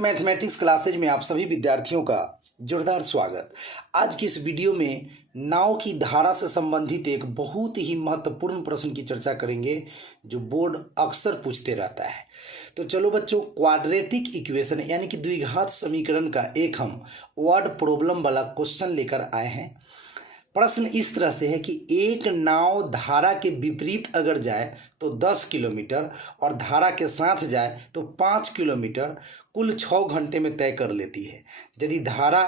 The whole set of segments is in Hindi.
मैथमेटिक्स क्लासेज में आप सभी विद्यार्थियों का जोरदार स्वागत। आज की इस वीडियो में नाव की धारा से संबंधित एक बहुत ही महत्वपूर्ण प्रश्न की चर्चा करेंगे जो बोर्ड अक्सर पूछते रहता है। तो चलो बच्चों, क्वाड्रेटिक इक्वेशन यानी कि द्विघात समीकरण का एक हम वर्ड प्रॉब्लम वाला क्वेश्चन लेकर आए हैं। प्रश्न इस तरह से है कि एक नाव धारा के विपरीत अगर जाए तो 10 किलोमीटर और धारा के साथ जाए तो 5 किलोमीटर कुल 6 घंटे में तय कर लेती है। यदि धारा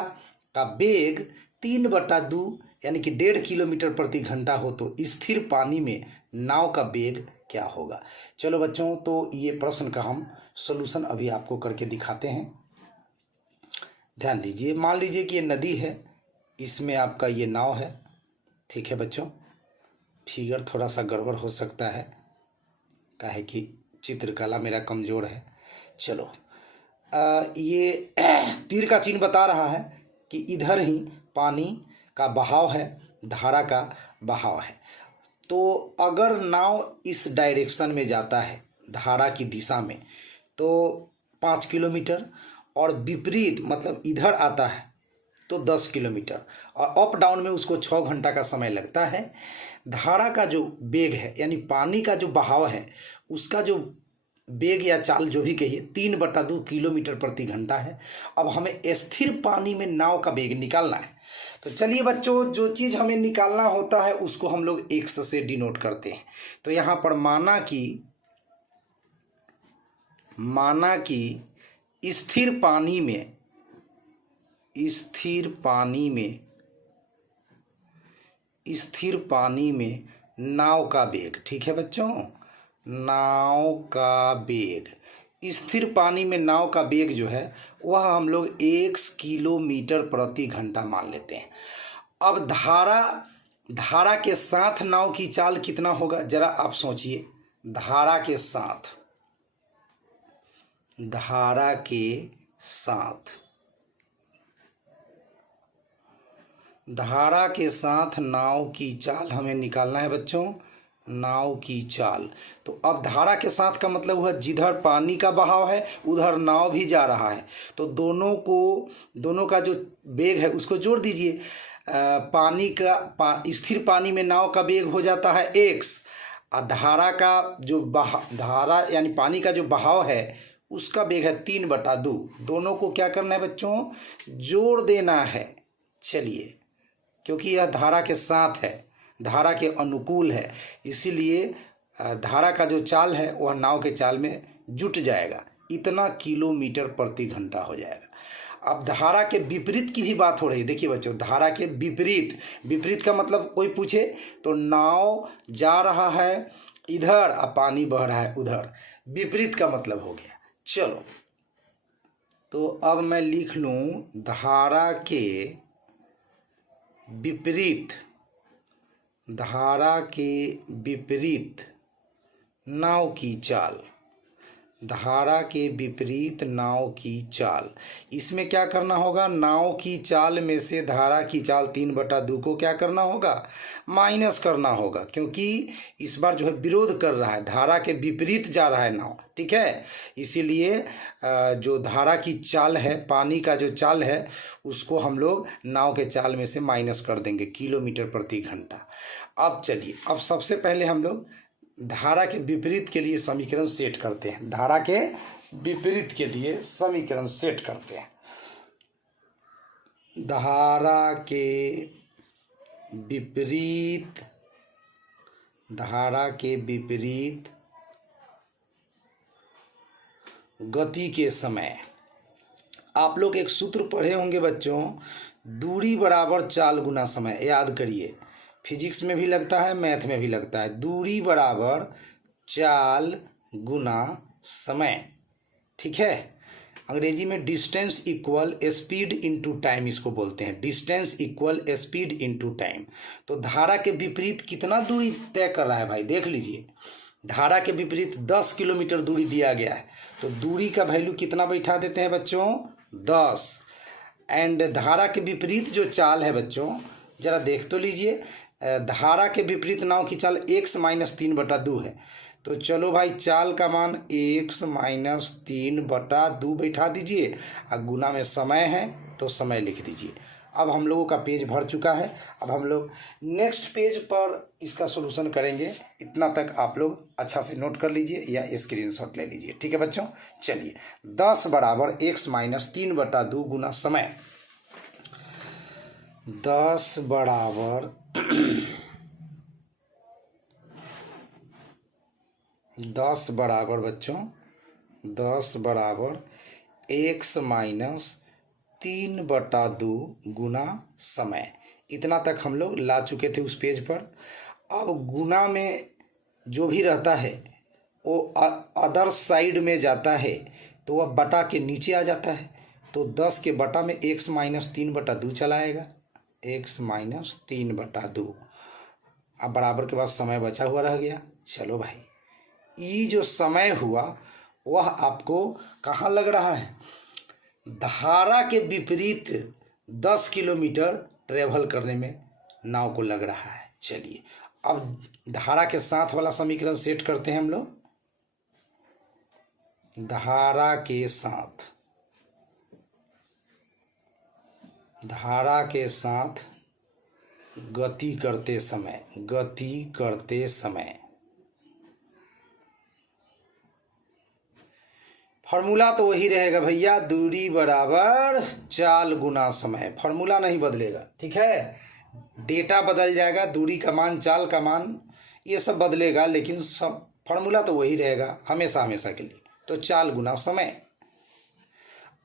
का वेग 3/2 यानी कि 1.5 किलोमीटर प्रति घंटा हो तो स्थिर पानी में नाव का वेग क्या होगा। चलो बच्चों, तो ये प्रश्न का हम सॉल्यूशन अभी आपको करके दिखाते हैं। ध्यान दीजिए, मान लीजिए कि ये नदी है, इसमें आपका ये नाव है। ठीक है बच्चों, फिगर थोड़ा सा गड़बड़ हो सकता है, काहे कि चित्रकला मेरा कमज़ोर है। चलो, ये तीर का चिन्ह बता रहा है कि इधर ही पानी का बहाव है, धारा का बहाव है। तो अगर नाव इस डायरेक्शन में जाता है धारा की दिशा में तो 5 किलोमीटर, और विपरीत मतलब इधर आता है तो 10 किलोमीटर, और अप डाउन में उसको 6 घंटा का समय लगता है। धारा का जो वेग है यानी पानी का जो बहाव है उसका जो वेग या चाल जो भी कहिए 3/2 किलोमीटर प्रति घंटा है। अब हमें स्थिर पानी में नाव का वेग निकालना है। तो चलिए बच्चों, जो चीज़ हमें निकालना होता है उसको हम लोग x से डिनोट करते हैं। तो यहाँ पर माना कि स्थिर पानी में नाव का वेग, ठीक है बच्चों, नाव का वेग, स्थिर पानी में नाव का वेग जो है वह हम लोग 1 किलोमीटर प्रति घंटा मान लेते हैं। अब धारा के साथ नाव की चाल कितना होगा, जरा आप सोचिए। धारा के साथ नाव की चाल हमें निकालना है बच्चों, नाव की चाल। तो अब धारा के साथ का मतलब हुआ जिधर पानी का बहाव है उधर नाव भी जा रहा है, तो दोनों का जो वेग है उसको जोड़ दीजिए। स्थिर पानी में नाव का वेग हो जाता है x, और धारा यानी पानी का जो बहाव है उसका वेग है 3/2। दोनों को क्या करना है बच्चों, जोड़ देना है। चलिए, क्योंकि यह धारा के साथ है, धारा के अनुकूल है, इसीलिए धारा का जो चाल है वह नाव के चाल में जुट जाएगा, इतना किलोमीटर प्रति घंटा हो जाएगा। अब धारा के विपरीत की भी बात हो रही है। देखिए बच्चों, धारा के विपरीत का मतलब कोई पूछे तो नाव जा रहा है इधर और पानी बह रहा है उधर, विपरीत का मतलब हो गया। चलो, तो अब मैं लिख लूँ धारा के विपरीत नाव की चाल, धारा के विपरीत नाव की चाल। इसमें क्या करना होगा, नाव की चाल में से धारा की चाल 3/2 को क्या करना होगा, माइनस करना होगा, क्योंकि इस बार जो है विरोध कर रहा है, धारा के विपरीत जा रहा है नाव, ठीक है। इसीलिए जो धारा की चाल है, पानी का जो चाल है, उसको हम लोग नाव के चाल में से माइनस कर देंगे, किलोमीटर प्रति घंटा। अब चलिए, अब सबसे पहले हम लोग धारा के विपरीत के लिए समीकरण सेट करते हैं। धारा के विपरीत के लिए समीकरण सेट करते हैं। धारा के विपरीत गति के समय आप लोग एक सूत्र पढ़े होंगे बच्चों, दूरी बराबर चाल गुना समय। याद करिए, फिजिक्स में भी लगता है, मैथ में भी लगता है। दूरी बराबर चाल गुना समय, ठीक है। अंग्रेजी में distance equal speed into time इसको बोलते हैं, distance equal speed into time. तो धारा के विपरीत कितना दूरी तय कर रहा है भाई, देख लीजिए। धारा के विपरीत 10 किलोमीटर दूरी दिया गया है, तो दूरी का वैल्यू कितना बैठा देते हैं बच्चों, 10। एंड धारा के विपरीत जो चाल है बच्चों, जरा देख तो लीजिए, धारा के विपरीत नाव की चाल x - 3/2 है, तो चलो भाई चाल का मान x माइनस 3/2 बैठा दीजिए और गुना में समय है तो समय लिख दीजिए। अब हम लोगों का पेज भर चुका है। अब हम लोग नेक्स्ट पेज पर इसका सॉल्यूशन करेंगे। इतना तक आप लोग अच्छा से नोट कर लीजिए या स्क्रीनशॉट ले लीजिए। ठीक है बच्चों, चलिए 10 बराबर x माइनस 3/2 गुना समय। 10 बराबर 10 बराबर बच्चों 10 बराबर x माइनस 3/2 गुना समय। इतना तक हम लोग ला चुके थे उस पेज पर। अब गुना में जो भी रहता है वो अदर साइड में जाता है तो वह बटा के नीचे आ जाता है। तो 10 के बटा में x माइनस 3/2 चला आएगा, x माइनस 3/2। अब बराबर के बाद समय बचा हुआ रह गया। चलो भाई, ये जो समय हुआ वह आपको कहाँ लग रहा है? धारा के विपरीत 10 किलोमीटर ट्रेवल करने में नाव को लग रहा है। चलिए अब धारा के साथ वाला समीकरण सेट करते हैं हम लोग। धारा के साथ गति करते समय फॉर्मूला तो वही रहेगा भैया, दूरी बराबर चाल गुना समय। फॉर्मूला नहीं बदलेगा, ठीक है। डेटा बदल जाएगा, दूरी का मान, चाल का मान, ये सब बदलेगा, लेकिन सब फॉर्मूला तो वही रहेगा हमेशा हमेशा के लिए। तो चाल गुना समय।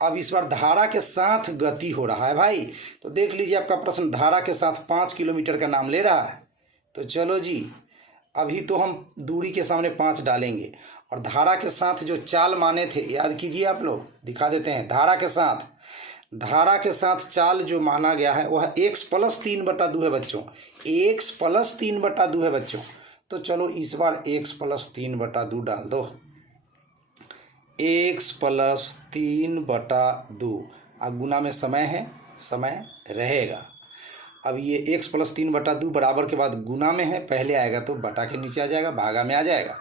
अब इस बार धारा के साथ गति हो रहा है भाई। तो देख लीजिए आपका प्रश्न धारा के साथ 5 किलोमीटर का नाम ले रहा है। तो चलो जी, अभी तो हम दूरी के सामने 5 डालेंगे और धारा के साथ जो चाल माने थे याद कीजिए आप लोग, दिखा देते हैं। धारा के साथ चाल जो माना गया है वह x प्लस 3/2 है बच्चों, x प्लस 3/2 है बच्चों। तो चलो इस बार x प्लस 3/2 डाल दो, x प्लस 3/2। अब गुना में समय है, समय रहेगा। अब ये x प्लस 3/2 बराबर के बाद गुना में है, पहले आएगा तो बटा के नीचे आ जाएगा, भागा में आ जाएगा।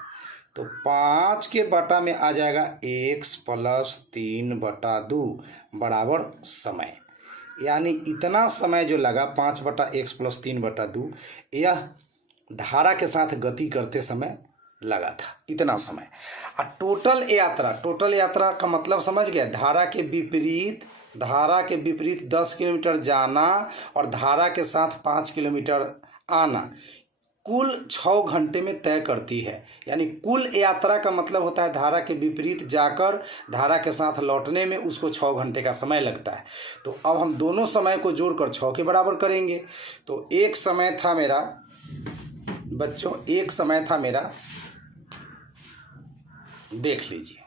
तो 5 के बटा में आ जाएगा x प्लस 3/2 बराबर समय। यानी इतना समय जो लगा 5/x प्लस 3/2, यह धारा के साथ गति करते समय लगा था, इतना समय। और टोटल यात्रा का मतलब समझ गए? धारा के विपरीत 10 किलोमीटर जाना और धारा के साथ 5 किलोमीटर आना कुल 6 घंटे में तय करती है। यानी कुल यात्रा का मतलब होता है धारा के विपरीत जाकर धारा के साथ लौटने में उसको 6 घंटे का समय लगता है। तो अब हम दोनों समय को जोड़कर 6 के बराबर करेंगे। तो एक समय था मेरा बच्चों, देख लीजिए,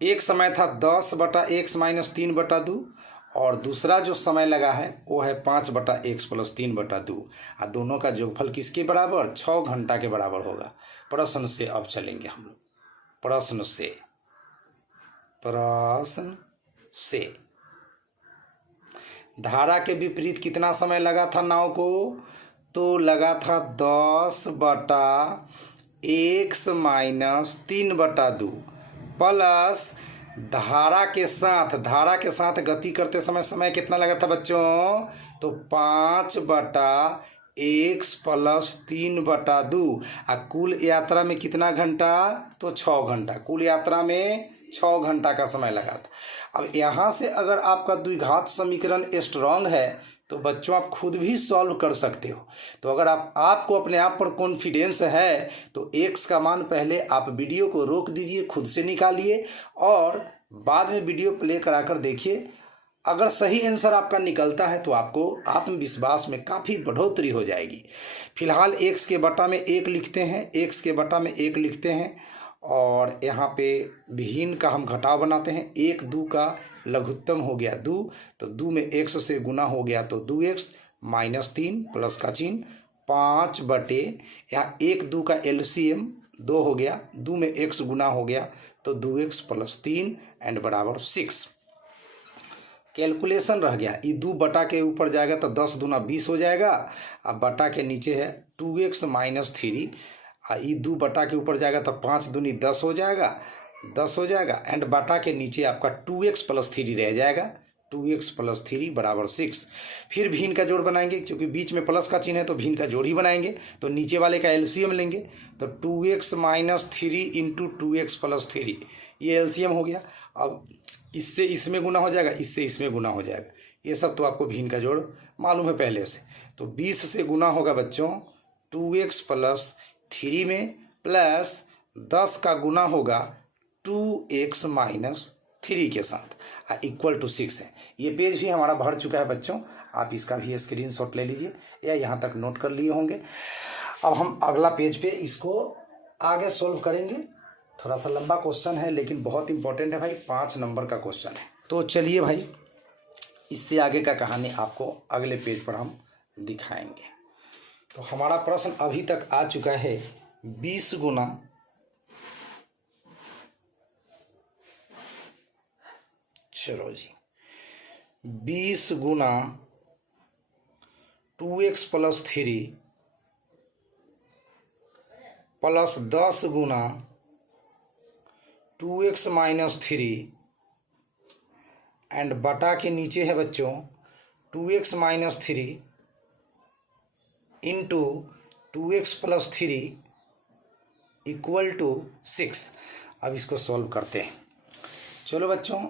एक समय था 10/x माइनस 3/2 और दूसरा जो समय लगा है वो है 5/x प्लस 3/2। और दोनों का योगफल किसके बराबर? 6 घंटा के बराबर होगा। प्रश्न से अब चलेंगे हम लोग। प्रश्न से धारा के विपरीत कितना समय लगा था नाव को? तो लगा था 10/x माइनस 3/2 प्लस धारा के साथ गति करते समय कितना लगा था बच्चों? तो 5/x प्लस 3/2। और कुल यात्रा में कितना घंटा? तो 6 घंटा। कुल यात्रा में 6 घंटा का समय लगा था। अब यहाँ से अगर आपका द्विघात समीकरण स्ट्रांग है तो बच्चों आप खुद भी सॉल्व कर सकते हो। तो अगर आपको अपने आप पर कॉन्फिडेंस है तो x का मान पहले आप वीडियो को रोक दीजिए, खुद से निकालिए और बाद में वीडियो प्ले कराकर देखिए। अगर सही आंसर आपका निकलता है तो आपको आत्मविश्वास में काफ़ी बढ़ोतरी हो जाएगी। फिलहाल x के बटा में 1 लिखते हैं और यहाँ पे विहीन का हम घटाव बनाते हैं। 1 2 का लघुत्तम हो गया 2, तो 2 में x से गुना हो गया तो 2x माइनस 3 प्लस का चिन्ह 5 बटे, यहाँ 1 2 का LCM 2 हो गया, 2 में x गुना हो गया तो 2x प्लस 3 एंड बराबर 6। कैलकुलेशन रह गया, ये 2 बटा के ऊपर जाएगा तो 10 दूना 20 हो जाएगा। अब बटा के नीचे है 2x माइनस 3 ये 2 बटा के ऊपर जाएगा तो 5 दूनी 10 हो जाएगा, 10 हो जाएगा। एंड बटा के नीचे आपका 2x + 3 रह जाएगा, 2x + 3 = 6। फिर भिन्न का जोड़ बनाएंगे, क्योंकि बीच में प्लस का चिन्ह है तो भिन्न का जोड़ ही बनाएंगे। तो नीचे वाले का एलसीएम लेंगे, तो 2x - 3 × 2x + 3, ये एलसीएम हो गया। अब इससे इसमें गुना हो जाएगा, इससे इसमें गुना हो जाएगा। ये सब तो आपको भिन्न का जोड़ मालूम है पहले से। तो 20 से गुना होगा बच्चों 2x + 3 में, प्लस 10 का गुना होगा 2x - 3 के साथ, = 6 है। ये पेज भी हमारा भर चुका है बच्चों, आप इसका भी स्क्रीनशॉट ले लीजिए या यहाँ तक नोट कर लिए होंगे। अब हम अगला पेज पे इसको आगे सोल्व करेंगे। थोड़ा सा लंबा क्वेश्चन है लेकिन बहुत इंपॉर्टेंट है भाई, 5 नंबर का क्वेश्चन है। तो चलिए भाई, इससे आगे का कहानी आपको अगले पेज पर हम दिखाएंगे। तो हमारा प्रश्न अभी तक आ चुका है 20 गुना 20 गुना 2x + 3 plus 10 Guna 2x - 3 and बटा के नीचे है बच्चों 2x - 3 इंटू 2x + 3 = 6। अब इसको सॉल्व करते हैं। चलो बच्चों,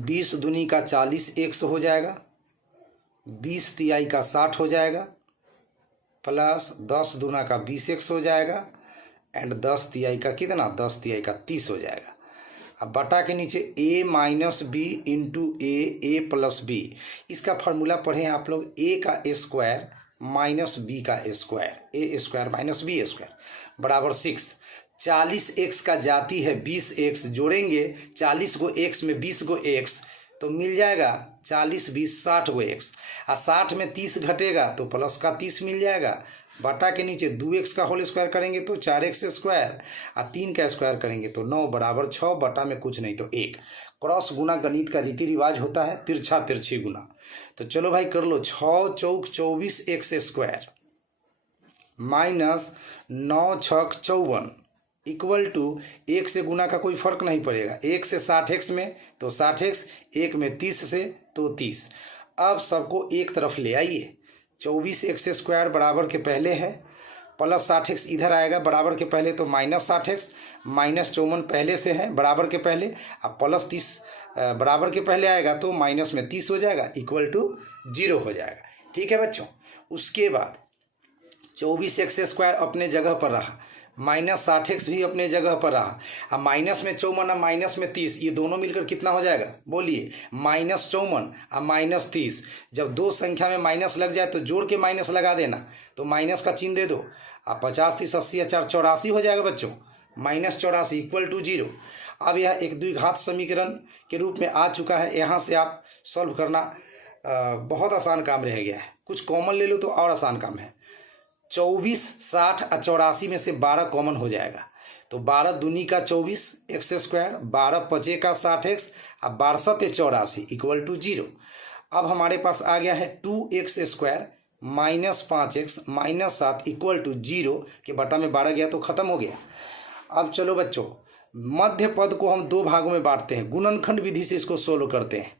20 दूनी का 40x हो जाएगा, 20 तिहाई का 60 हो जाएगा, प्लस 10 दूना का 20x हो जाएगा, एंड 10 तिहाई का कितना, 10 तिहाई का 30 हो जाएगा। अब बटा के नीचे a - b × a + b, इसका फार्मूला पढ़े हैं आप लोग, a का स्क्वायर माइनस b का स्क्वायर, a² - b² बराबर 6। 40x का जाती है 20x, जोड़ेंगे 40 को x में 20 को x तो मिल जाएगा 40 × 20 = 60 को x, और 60 में 30 घटेगा तो प्लस का 30 मिल जाएगा। बटा के नीचे 2x का होल स्क्वायर करेंगे तो 4x², और 3 का स्क्वायर करेंगे तो 9 = 6, बटा में कुछ नहीं तो 1। क्रॉस गुना गणित का रीति रिवाज होता है, तिरछा तिरछी गुना। तो चलो भाई कर लो, 6 चौक 24x² माइनस 9 छक 54 = 1 से गुना का कोई फर्क नहीं पड़ेगा, 1 से 60x में तो 60x, 1 में 30 से तो 30। अब सबको एक तरफ ले आइए, 24x² बराबर के पहले है, प्लस 60x इधर आएगा बराबर के पहले तो माइनस 60x, माइनस 54 पहले से है बराबर के पहले, अब प्लस 30 बराबर के पहले आएगा तो माइनस में 30 हो जाएगा, = 0 हो जाएगा। ठीक है बच्चों। उसके बाद 24x² अपने जगह पर रहा, माइनस 60x भी अपने जगह पर रहा, अब माइनस में 54 और माइनस में 30, ये दोनों मिलकर कितना हो जाएगा बोलिए, -54 और -30। जब दो संख्या में माइनस लग जाए तो जोड़ के माइनस लगा देना, तो माइनस का चिन्ह दे दो। अब 50 30 80 4 84 हो जाएगा बच्चों, -84 = 0। अब यह एक द्विघात समीकरण के रूप में आ चुका है। यहाँ से आप सॉल्व करना बहुत आसान काम रह गया है, कुछ कॉमन ले लो तो और आसान काम है। 24 60 और 84 में से 12 कॉमन हो जाएगा, तो 12 दूनी का 24x², 12 पचे का 60x, अब 12 × 84 = 0। अब हमारे पास आ गया है 2x² - 5x - 7 = 0 के बटा में 12 गया तो खत्म हो गया। अब चलो बच्चों, मध्य पद को हम दो भागों में बांटते हैं, गुणनखंड विधि से इसको सोल्व करते हैं।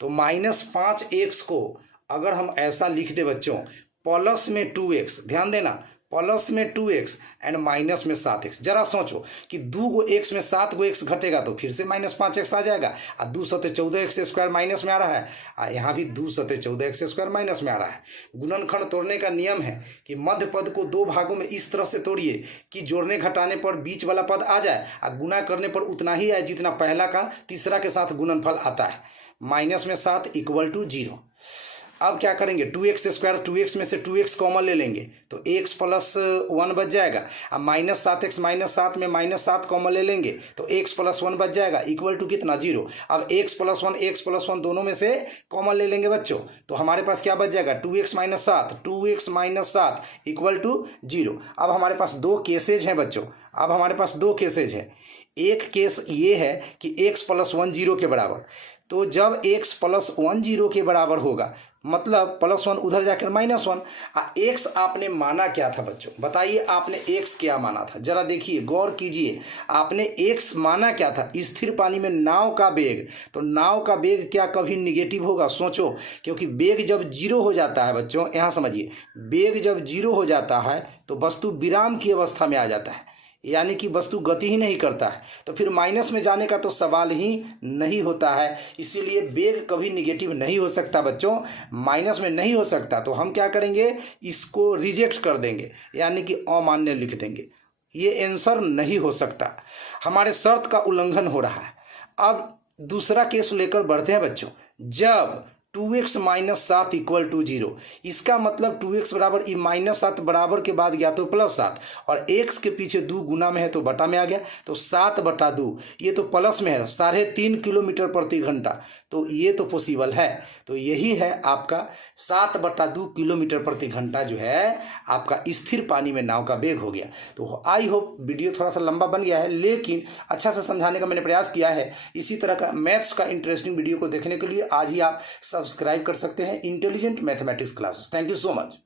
तो -5x को अगर हम ऐसा लिख दे बच्चों, प्लस में 2x, ध्यान देना, प्लस में 2x एंड माइनस में 7x। जरा सोचो कि 2 गो x में 7 गो x घटेगा तो फिर से -5x आ जाएगा, और 2 × 14x² माइनस में आ रहा है, और यहाँ भी 2 × 14x² माइनस में आ रहा है। गुणनखंड तोड़ने का नियम है कि मध्य पद को दो भागों में इस तरह से तोड़िए कि जोड़ने घटाने पर बीच वाला पद आ जाए, और गुना करने पर उतना ही आए जितना पहला का तीसरा के साथ गुणनफल आता है। -7 = 0। अब क्या करेंगे, 2x², 2x में से 2x कॉमन ले लेंगे तो x + 1 बच जाएगा, अब -7x -7 में -7 कॉमन ले लेंगे तो x + 1 बच जाएगा, = कितना 0। अब x + 1 दोनों में से कॉमन ले लेंगे बच्चों, तो हमारे पास क्या बच जाएगा, 2x - 7 = 0। अब हमारे पास दो केसेज हैं बच्चों, अब हमारे पास दो केसेज हैं। एक केस ये है कि x + 1 0 के बराबर, तो जब x + 1 0 के बराबर होगा मतलब +1 उधर जाकर -1। एक्स आपने माना क्या था बच्चों, बताइए आपने एक्स क्या माना था, जरा देखिए गौर कीजिए। आपने एक्स माना क्या था, स्थिर पानी में नाव का वेग। तो नाव का वेग क्या कभी निगेटिव होगा, सोचो। क्योंकि वेग जब 0 हो जाता है बच्चों, यहाँ समझिए, वेग जब 0 हो जाता है तो वस्तु विराम की अवस्था में आ जाता है, यानी कि वस्तु गति ही नहीं करता है। तो फिर माइनस में जाने का तो सवाल ही नहीं होता है। इसीलिए वेग कभी निगेटिव नहीं हो सकता बच्चों, माइनस में नहीं हो सकता। तो हम क्या करेंगे, इसको रिजेक्ट कर देंगे, यानी कि अमान्य लिख देंगे। ये आंसर नहीं हो सकता, हमारे शर्त का उल्लंघन हो रहा है। अब दूसरा केस लेकर बढ़ते हैं बच्चों। जब 2x - 7 = 0, इसका मतलब 2x बराबर -7 बराबर के बाद गया तो +7, और x के पीछे 2 गुना में है तो बटा में आ गया, तो 7/2। ये तो प्लस में है, 3.5 किलोमीटर प्रति घंटा, तो ये तो पॉसिबल है। तो यही है आपका 7/2 किलोमीटर प्रति घंटा जो है आपका स्थिर पानी में नाव का वेग हो गया। तो आई होप वीडियो थोड़ा सा लंबा बन गया है, लेकिन अच्छा से समझाने का मैंने प्रयास किया है। इसी तरह का मैथ्स का इंटरेस्टिंग वीडियो को देखने के लिए आज ही आप सब्सक्राइब कर सकते हैं intelligent mathematics classes. Thank you so much.